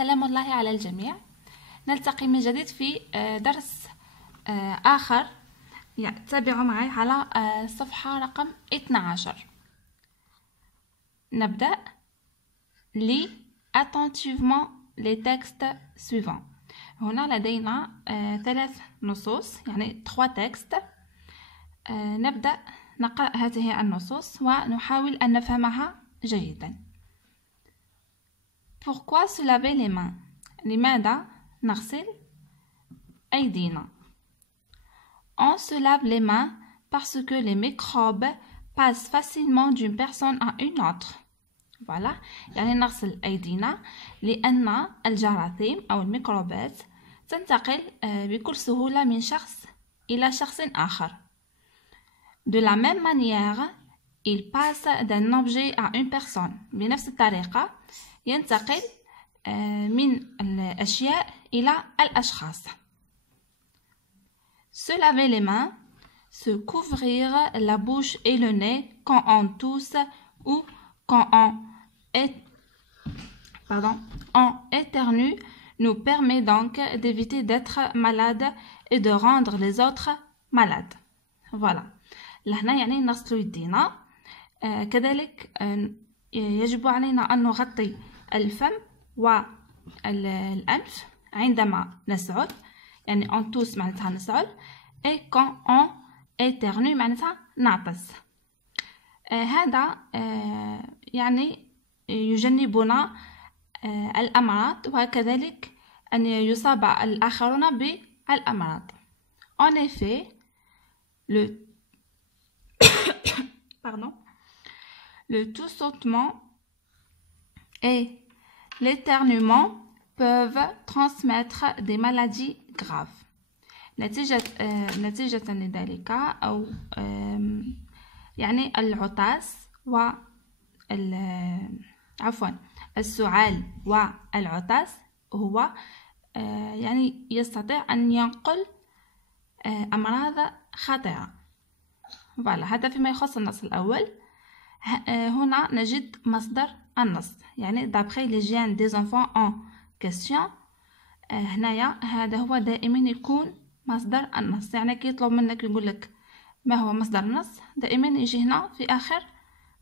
سلام الله على الجميع. نلتقي من جديد في درس آخر. تابعوا معي على صفحة رقم 12. نبدأ. Lis attentivement les textes suivants. هنا لدينا 3 نصوص، يعني 3 textes. نبدأ نقرأ هذه النصوص ونحاول أن نفهمها جيدا. Pourquoi se laver les mains? لماذا نغسل أيدينا؟ On se lave les mains parce que les microbes passent facilement d'une personne à une autre. Voilà. يعني نغسل أيدينا لأن الجراثيم أو الميكروبات تنتقل بكل سهولة من شخص إلى شخص آخر. De la même manière, il passe d'un objet à une personne. بنفس الطريقة ينتقل من الأشياء إلى الأشخاص. Se laver les mains, se couvrir la bouche et le nez quand on tousse ou quand on éternue nous permet donc d'éviter d'être malade et de rendre les autres malades. Voilà. لهنا يعني نغسل يدينا. كذلك يجب علينا أن نغطي الفم والأنف عندما نسعل، يعني on tousse معناتها نسعل، et quand on éternue معناتها نعطس. هذا يعني يجنبنا الأمراض وكذلك أن يصاب الآخرون بالأمراض. En effet, le toussotement et l'éternuement peuvent transmettre des maladies graves. نتيجة لذلك أو يعني العطاس السعال والعطاس هو يعني يستطيع أن ينقل أمراض خطيرة. فوالا، هذا فيما يخص النص الأول. هنا نجد مصدر النص، يعني d'après l'hygiène des enfants en question. هنايا هذا هو دائما يكون مصدر النص، يعني كي يطلب منك يقول لك ما هو مصدر النص دائما يجي هنا في آخر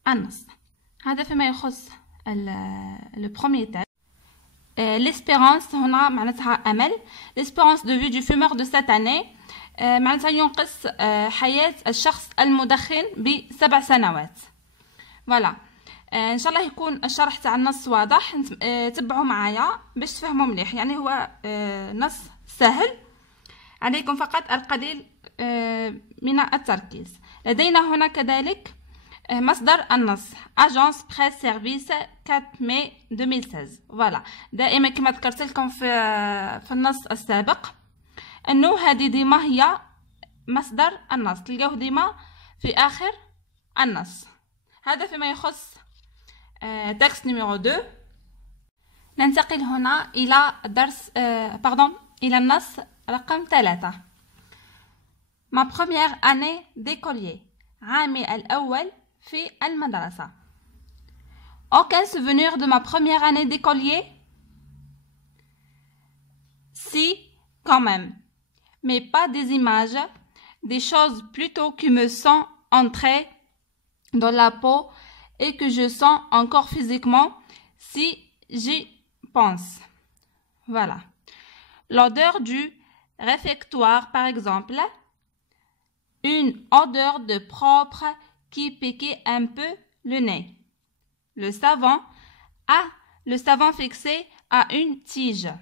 النص. هذا فيما يخص le premier texte. L'espérance هنا معناتها أمل. L'espérance de vie du fumeur de cette année معناتها ينقص حياة الشخص المدخن ب7 سنوات. فوالا. ان شاء الله يكون الشرح تاع النص واضح. تبعوا معايا باش تفهموا مليح، يعني هو نص سهل، عليكم فقط القليل من التركيز. لدينا هنا كذلك مصدر النص Agence Presse Service 4 ماي 2016. فوالا، دائما كما ذكرت لكم في النص السابق انه هذه ديما هي مصدر النص، تلقاوه ديما في اخر النص. هذا فيما يخص تكست نيميرو 2. ننتقل هنا إلى إلى النص رقم 3. Ma première année d'écolier. عامي الأول في المدرسة. Aucun souvenir de ma première année d'écolier? Si, quand même. Mais pas des images, des choses plutôt qui me sont entrées dans la peau et que je sens encore physiquement si j'y pense. Voilà. L'odeur du réfectoire, par exemple, une odeur de propre qui piquait un peu le nez. Le savon fixé à une tige.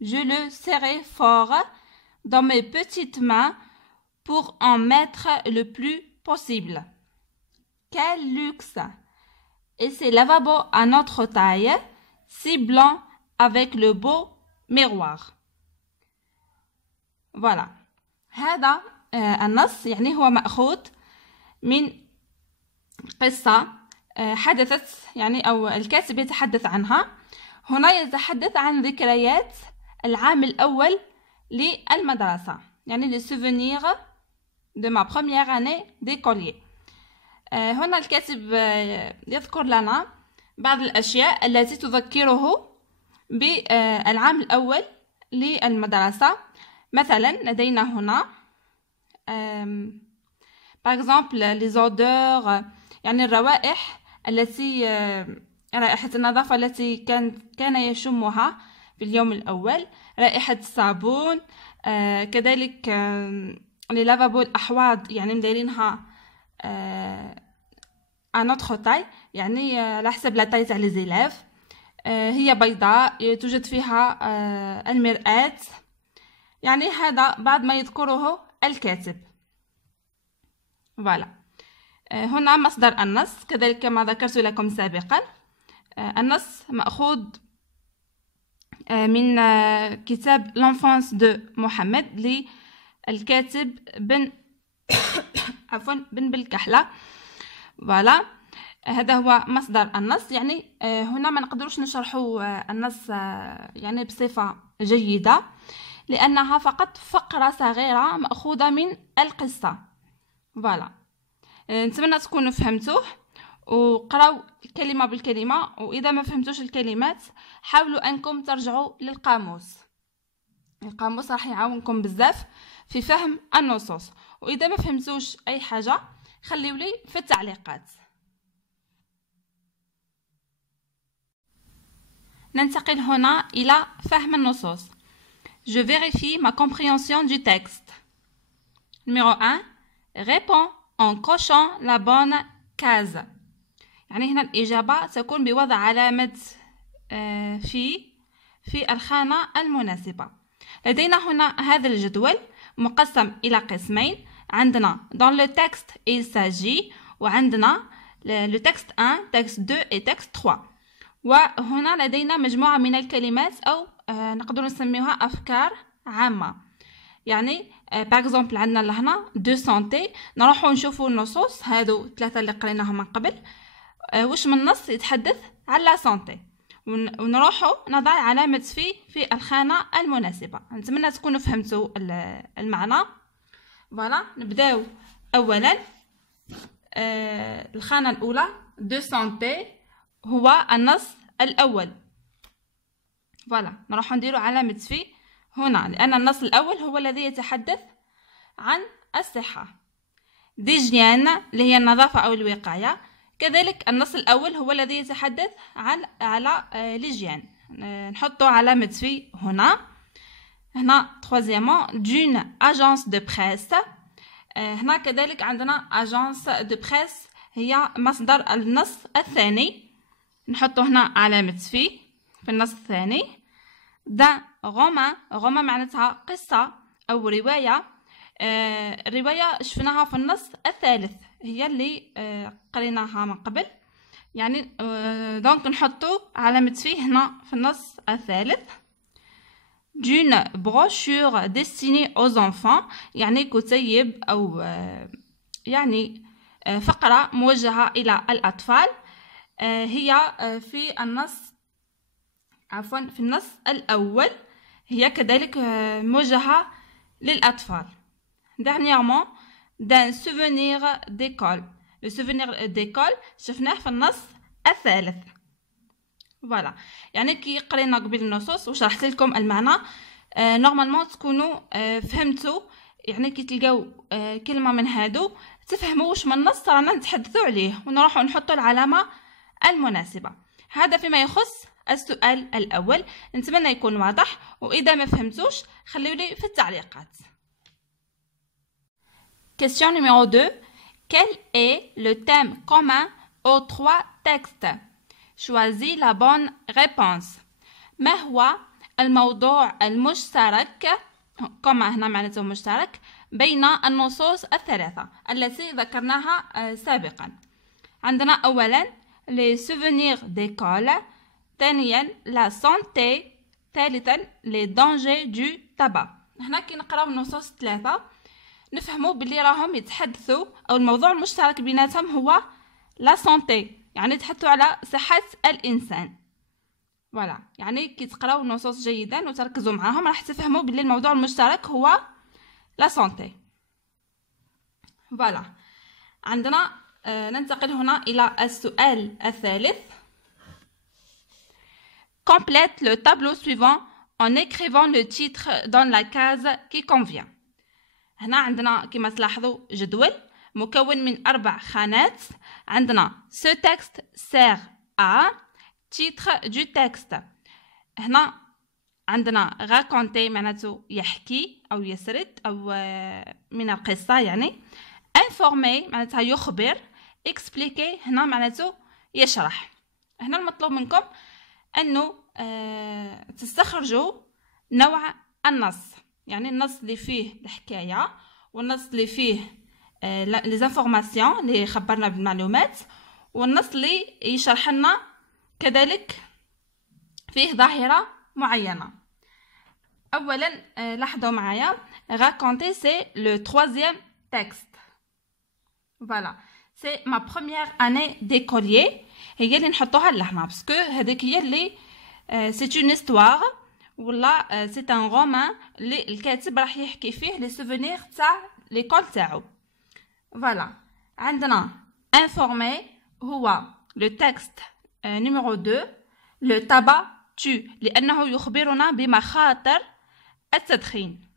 Je le serrais fort dans mes petites mains pour en mettre le plus possible. Quel luxe! Et ces lavabos à notre taille, si blancs avec le beau miroir. Voilà. هذا النص يعني هو مأخوذ من قصة حدثت، يعني أو الكاتب يتحدث عنها. هنا يتحدث عن ذكريات العام الأول للمدرسة، يعني les souvenirs de ma première année d'écolier. هنا الكاتب يذكر لنا بعض الأشياء التي تذكره بالعام الأول للمدرسة. مثلا لدينا هنا par exemple les odeurs، يعني الروائح التي رائحة النظافة التي كان يشمها في اليوم الأول، رائحة الصابون، كذلك لي لافابو الأحواض، يعني مدايرينها ان اوتر تاي، يعني على حسب لا تاي تاع لي زيلاف. هي بيضاء، توجد فيها المرآة، يعني هذا بعض ما يذكره الكاتب. فوالا. هنا مصدر النص كذلك كما ذكرت لكم سابقا. النص مأخوذ من كتاب لانفونس دو محمد للكاتب بن بن بالكحلة. فوالا، هذا هو مصدر النص. يعني هنا ما نقدروش نشرحوا النص يعني بصفة جيدة، لأنها فقط فقرة صغيرة مأخوذة من القصة. فوالا، نتمنى تكونوا فهمتوه وقراو الكلمة بالكلمة، وإذا ما فهمتوش الكلمات حاولوا أنكم ترجعوا للقاموس. القاموس راح يعاونكم بزاف في فهم النصوص، وإذا ما فهمتوش أي حاجة خليوا لي في التعليقات. ننتقل هنا إلى فهم النصوص. Je vérifie ma compréhension du texte. Numéro 1. Réponds en cochant la bonne case. يعني هنا الإجابة تكون بوضع علامة في الخانة المناسبة. لدينا هنا هذا الجدول مقسم إلى قسمين. عندنا dans le texte il s'agit، وعندنا le texte 1 texte 2 et texte 3. وهنا لدينا مجموعة من الكلمات أو نقدر نسميها أفكار عامة. يعني باغ اكزومبل عندنا لهنا دو سانتي، نروحو نشوفو النصوص هادو 3 اللي قريناهم من قبل، واش من نص يتحدث على لا سانتي، ونروحو نضع علامة في الخانة المناسبة. نتمنى تكونوا فهمتوا المعنى. فوالا، نبداو اولا. الخانة الاولى دو سانتي هو النص الاول. فوالا، نروح نديرو علامة هنا، لأن النص الأول هو الذي يتحدث عن الصحة. ديجيان اللي هي النظافة أو الوقاية، كذلك النص الأول هو الذي يتحدث على ليجيان، نحطو علامة هنا. troisièmement d'une agence de presse. هنا كذلك عندنا agence de presse هي مصدر النص الثاني، نحطو هنا علامة في النص الثاني. دا رومان معناتها قصة أو رواية. الرواية شفناها في النص الثالث، هي اللي قريناها من قبل، يعني دونك نحطو علامة هنا في النص الثالث. d'une brochure destinée aux enfants، يعني كتيب أو يعني فقرة موجهة إلى الأطفال. هي في النص الأول، هي كذلك موجهة للأطفال. dernièrement d'un souvenir d'école. le souvenir d'école شفناه في النص الثالث. فوالا، يعني كي قرينا قبل النصوص وشرحت لكم المعنى، نورمالمون تكونوا فهمتوا. يعني كي تلقاو كلمة من هادو تفهموا واش من النص رانا نتحدثوا عليه، ونروحوا نحطوا العلامة المناسبة. هذا فيما يخص السؤال الأول. نتمنى يكون واضح، وإذا ما فهمتوش خليوا لي في التعليقات. Question numéro 2. Quel est le thème commun aux 3 textes? Choisis la bonne réponse. ما هو الموضوع المشترك، كما هنا معناته مشترك، بين النصوص الثلاثة التي ذكرناها سابقا؟ عندنا أولا les souvenirs d'école، ثانيا la santé، ثالثا les dangers du tabac. هنا كي نقراو النصوص الثلاثة نفهموا باللي راهم يتحدثوا، او الموضوع المشترك بيناتهم هو لا سانتي، يعني يتحدثوا على صحة الانسان. فوالا، يعني كي تقراو النصوص جيدا وتركزوا معاهم راح تفهموا باللي الموضوع المشترك هو لا سانتي. فوالا، عندنا ننتقل هنا الى السؤال الثالث. complète le tableau suivant en écrivant le titre dans la case qui convient. هنا عندنا كما تلاحظوا جدول مكون من 4 خانات. عندنا ce texte sert à titre du texte. هنا عندنا raconter معناته يحكي أو يسرد أو من القصة يعني. informer معناتها يخبر. expliquer هنا معناته يشرح. هنا المطلوب منكم أنه تستخرجوا نوع النص، يعني النص اللي فيه الحكاية والنص اللي فيه les informations اللي خبرنا بالمعلومات والنص اللي يشرح لنا كذلك فيه ظاهرة معينة. أولا لاحظوا معايا raconter c'est le 3e texte. Voilà, c'est ma première année d'écolier. هي اللي نحطوها لهنا باسكو هذيك هي اللي c'est une histoire ولا c'est un roman اللي الكاتب راح يحكي فيه لي سوفونير تاع ليكول تاعو. فوالا عندنا informer هو le texte numéro 2. le tabac tue لأنه يخبرنا بمخاطر التدخين.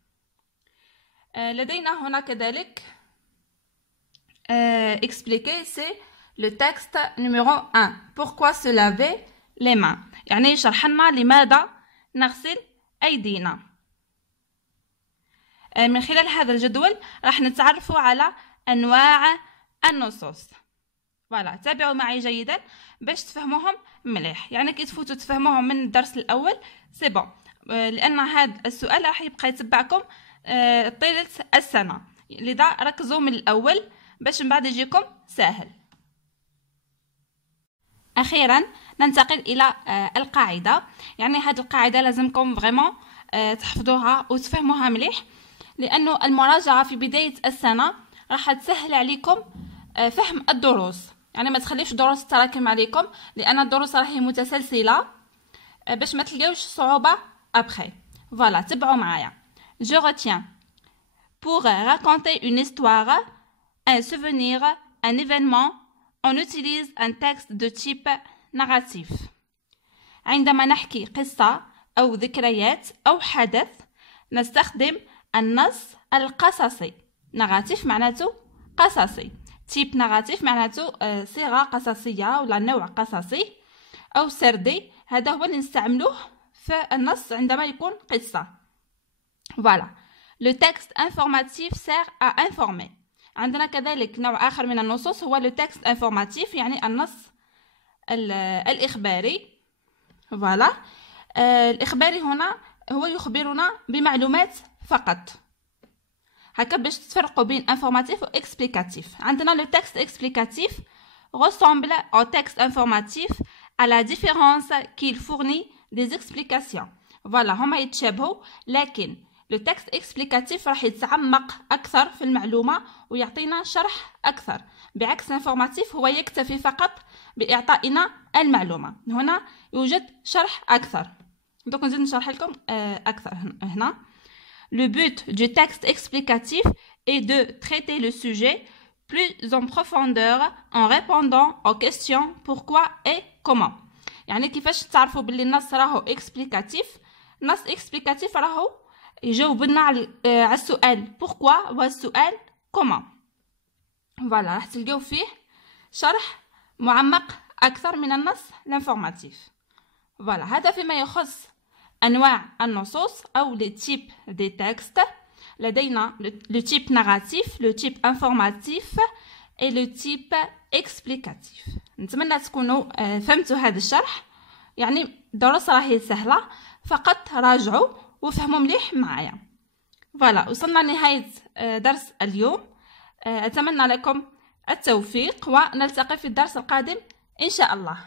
لدينا هنا كذلك expliquer c'est le texte numéro 1. pourquoi se laver les mains يعني يشرح لنا لماذا نغسل أيدينا. من خلال هذا الجدول راح نتعرفوا على أنواع النصوص. فوالا تابعوا معي جيدا باش تفهموهم مليح، يعني كي تفوتوا تفهموهم من الدرس الأول سي بون، لأن هذا السؤال راح يبقى يتبعكم طيلة السنة، لذا ركزوا من الأول باش من بعد يجيكم سهل. أخيرا ننتقل إلى القاعدة، يعني هذه القاعدة لازمكم فريمون تحفظوها وتفهموها مليح، لأنه المراجعة في بداية السنة راح تسهل عليكم فهم الدروس، يعني ما تخليش دروس تراكم عليكم، لأن الدروس راهي متسلسلة باش ما تلقاوش صعوبة après. Voilà, تبعوا معايا. Je retiens pour raconter une histoire, un souvenir, un événement, on utilise un texte de type narratif. عندما نحكي قصة أو ذكريات أو حدث نستخدم النص القصصي. ناراتيف معناته قصصي. تيب ناراتيف معناته صيغة قصصية ولا نوع قصصي أو سردي، هذا هو اللي نستعملوه في النص عندما يكون قصة. Voilà. Le texte informatif sert à informer. عندنا كذلك نوع آخر من النصوص هو le texte informatif، يعني النص الإخباري. Voilà. الإخباري هنا هو يخبرنا بمعلومات فقط. هكا باش تفرقوا بين informatif و explicatif. عندنا le texte explicatif ressemble au texte informatif à la différence qu'il fournit des explications. Voilà, هما يتشابهوا، لكن le texte explicatif راح يتعمق أكثر في المعلومة ويعطينا شرح أكثر، بعكس l'informatif هو يكتفي فقط بإعطائنا المعلومة. هنا يوجد شرح أكثر. دوك نزيد نشرح لكم أكثر هنا. Le but du texte explicatif est de traiter le sujet plus en profondeur en répondant aux questions pourquoi et comment. يعني كيفاش تعرفوا باللي النص راهو explicatif؟ نص explicatif راهو يجاوبنا على السؤال pourquoi والسؤال comment. فوالا راح تلقاو فيه شرح معمق أكثر من النص l'informatif. فوالا هذا فيما يخص أنواع النصوص أو les types des textes. لدينا le type narratif, le type informatif et le type explicatif. نتمنى تكونوا فهمتوا هذا الشرح، يعني الدروس راهي سهلة، فقط راجعوا وفهموا مليح معايا. فوالا وصلنا لنهاية درس اليوم. أتمنى لكم التوفيق ونلتقي في الدرس القادم إن شاء الله.